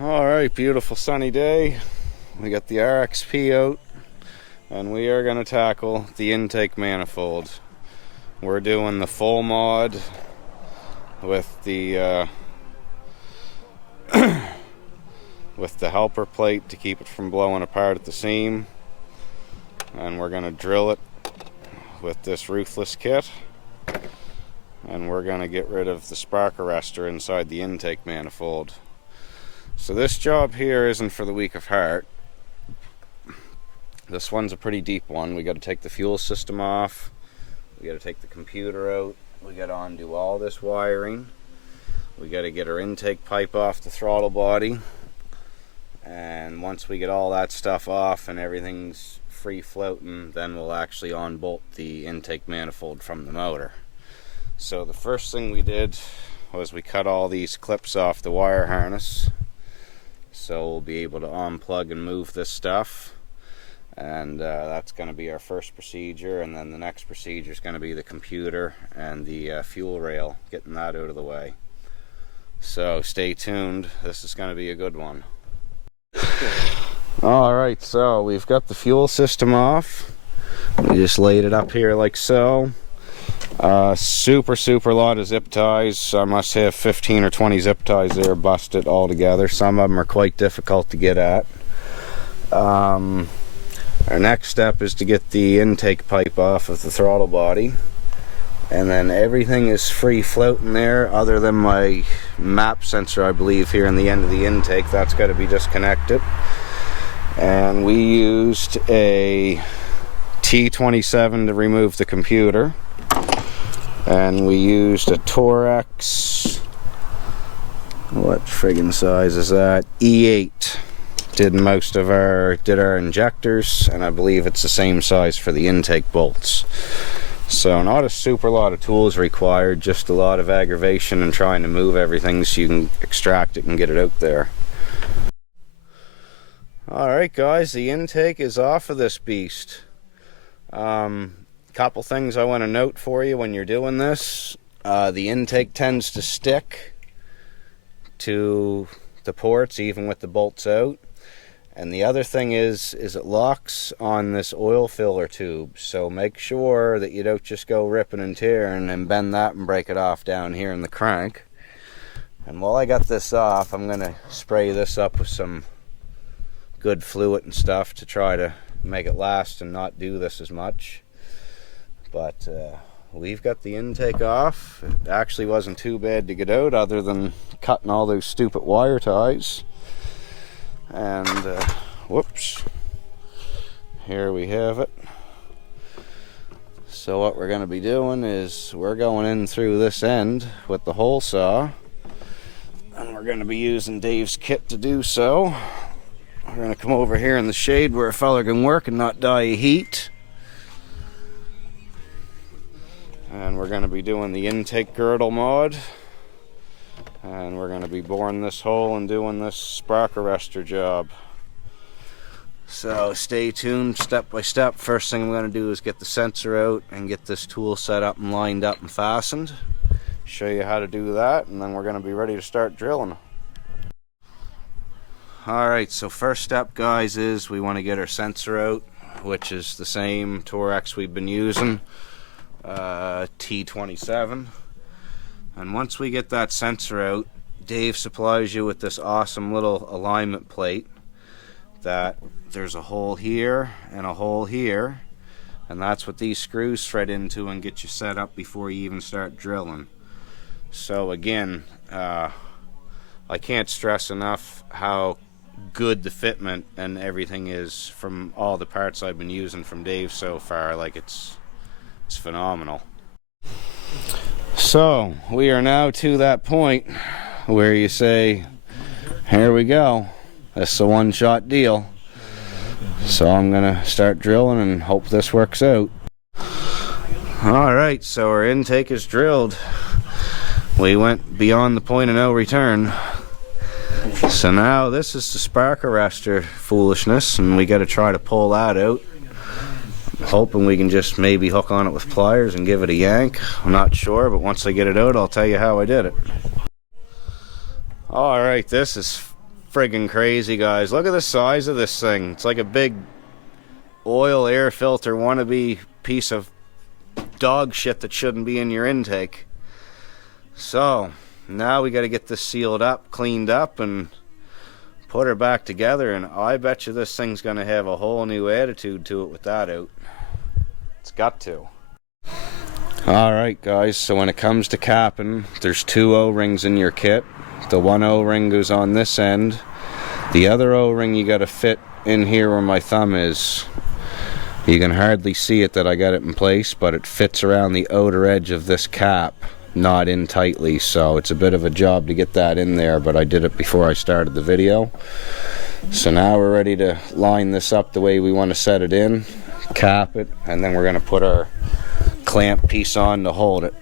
Alright, beautiful sunny day. We got the Rxp out and we are going to tackle the intake manifold. We're doing the full mod with the with the helper plate to keep it from blowing apart at the seam, and we're going to drill it with this Ruthless kit, and we're going to get rid of the spark arrestor inside the intake manifold. So this job here isn't for the weak of heart. This one's a pretty deep one. We got to take the fuel system off, we got to take the computer out, we got to undo all this wiring, we got to get our intake pipe off the throttle body, and once we get all that stuff off and everything's free floating, then we'll actually unbolt the intake manifold from the motor. So the first thing we did was we cut all these clips off the wire harness, so we'll be able to unplug and move this stuff, and that's going to be our first procedure. And then the next procedure is going to be the computer and the fuel rail, getting that out of the way. So stay tuned, this is going to be a good one. Alright, so we've got the fuel system off. We just laid it up here like so. Super lot of zip ties. I must have 15 or 20 zip ties there busted all together. Some of them are quite difficult to get at. Our next step is to get the intake pipe off of the throttle body, and then everything is free floating there other than my map sensor, I believe, here in the end of the intake. That's got to be disconnected. And we used a T27 to remove the computer, and we used a Torx, what friggin' size is that, E8. Did our injectors, and I believe it's the same size for the intake bolts. So not a super lot of tools required, just a lot of aggravation and trying to move everything so you can extract it and get it out there. Alright guys, the intake is off of this beast. Couple things I want to note for you when you're doing this. The intake tends to stick to the ports even with the bolts out. And the other thing is it locks on this oil filler tube, so make sure that you don't just go ripping and tearing and bend that and break it off down here in the crank. And while I got this off, I'm going to spray this up with some good fluid and stuff to try to make it last and not do this as much. But we've got the intake off. It actually wasn't too bad to get out, other than cutting all those stupid wire ties. And whoops, here we have it. So what we're going to be doing is we're going in through this end with the hole saw, and we're going to be using Dave's kit to do so. We're going to come over here in the shade where a fella can work and not die of heat. And we're going to be doing the intake girdle mod. And we're going to be boring this hole and doing this spark arrestor job. So stay tuned step by step. First thing I'm going to do is get the sensor out and get this tool set up and lined up and fastened. Show you how to do that, and then we're going to be ready to start drilling. Alright, so first step guys is we want to get our sensor out, which is the same Torx we've been using, T27. And once we get that sensor out, Dave supplies you with this awesome little alignment plate that there's a hole here and a hole here, and that's what these screws thread into and get you set up before you even start drilling. So again, I can't stress enough how good the fitment and everything is from all the parts I've been using from Dave so far. Like it's phenomenal. So we are now to that point where you say, here we go, this is a one-shot deal. So I'm gonna start drilling and hope this works out. Alright, so our intake is drilled. We went beyond the point of no return. So now this is the spark arrestor foolishness, and we got to try to pull that out. I'm hoping we can just maybe hook on it with pliers and give it a yank. I'm not sure, but once I get it out, I'll tell you how I did it. Alright, this is friggin' crazy, guys. Look at the size of this thing. It's like a big oil air filter wannabe piece of dog shit that shouldn't be in your intake. So now we got to get this sealed up, cleaned up, and put her back together, and I bet you this thing's gonna have a whole new attitude to it with that out. It's got to. Alright guys, so when it comes to capping, there's 2 O-rings in your kit. The one O-ring goes on this end. The other O-ring you gotta fit in here where my thumb is. You can hardly see it that I got it in place, but it fits around the outer edge of this cap, not in tightly, so it's a bit of a job to get that in there, but I did it before I started the video. So now we're ready to line this up the way we want to set it in, cap it, and then we're going to put our clamp piece on to hold it.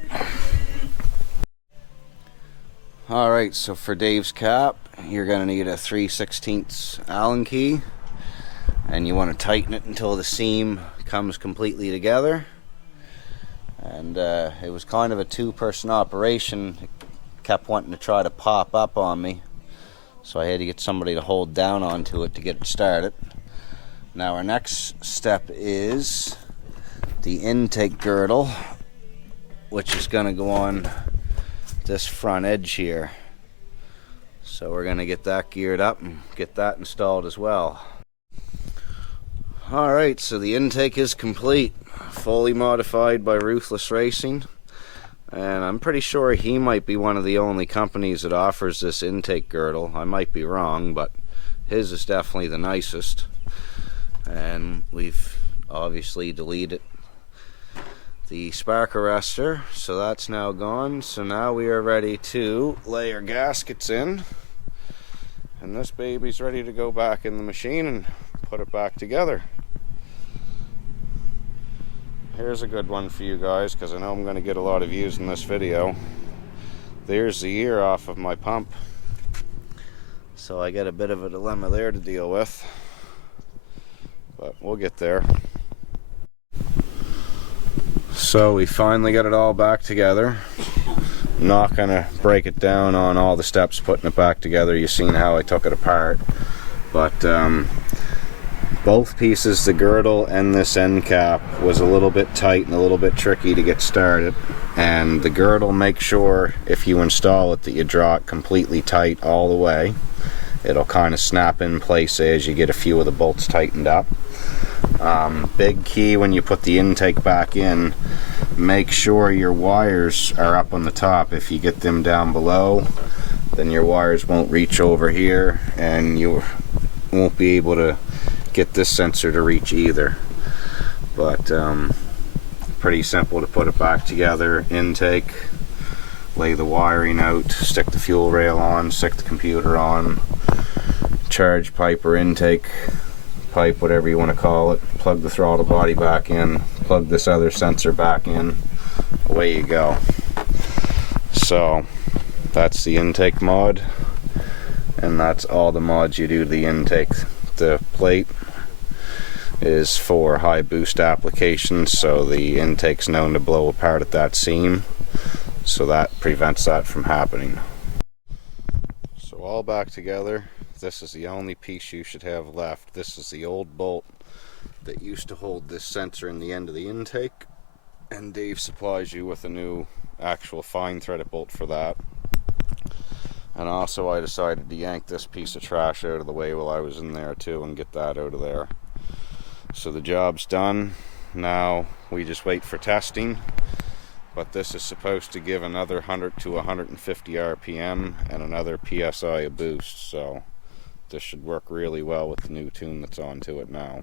Alright, so for Dave's cap, you're going to need a 3/16 Allen key, and you want to tighten it until the seam comes completely together. And it was kind of a 2-person operation. It kept wanting to try to pop up on me, so I had to get somebody to hold down onto it to get it started. Now our next step is the intake girdle, which is going to go on this front edge here. So we're going to get that geared up and get that installed as well. Alright, so the intake is complete, fully modified by Ruthless Racing, and I'm pretty sure he might be one of the only companies that offers this intake girdle. I might be wrong, but his is definitely the nicest. And we've obviously deleted the spark arrestor, so that's now gone. So now we are ready to lay our gaskets in, and this baby's ready to go back in the machine and put it back together. Here's a good one for you guys, because I know I'm going to get a lot of views in this video. There's the ear off of my pump, so I get a bit of a dilemma there to deal with, but we'll get there. So we finally got it all back together. I'm not going to break it down on all the steps putting it back together. You've seen how I took it apart, but both pieces, the girdle and this end cap, was a little bit tight and a little bit tricky to get started. And the girdle, make sure if you install it that you draw it completely tight all the way. It'll kind of snap in place as you get a few of the bolts tightened up. Big key when you put the intake back in, make sure your wires are up on the top. If you get them down below, then your wires won't reach over here and you won't be able to get this sensor to reach either. But pretty simple to put it back together. Intake, lay the wiring out, stick the fuel rail on, stick the computer on, charge pipe or intake pipe, whatever you want to call it, plug the throttle body back in, plug this other sensor back in, away you go. So that's the intake mod, and that's all the mods you do to the intake. The plate is for high boost applications, so the intake's known to blow apart at that seam, so that prevents that from happening. So all back together. This is the only piece you should have left. This is the old bolt that used to hold this sensor in the end of the intake, and Dave supplies you with a new actual fine threaded bolt for that. And also I decided to yank this piece of trash out of the way while I was in there too and get that out of there. So the job's done. Now we just wait for testing, but this is supposed to give another 100 to 150 RPM and another PSI a boost, so this should work really well with the new tune that's onto it now.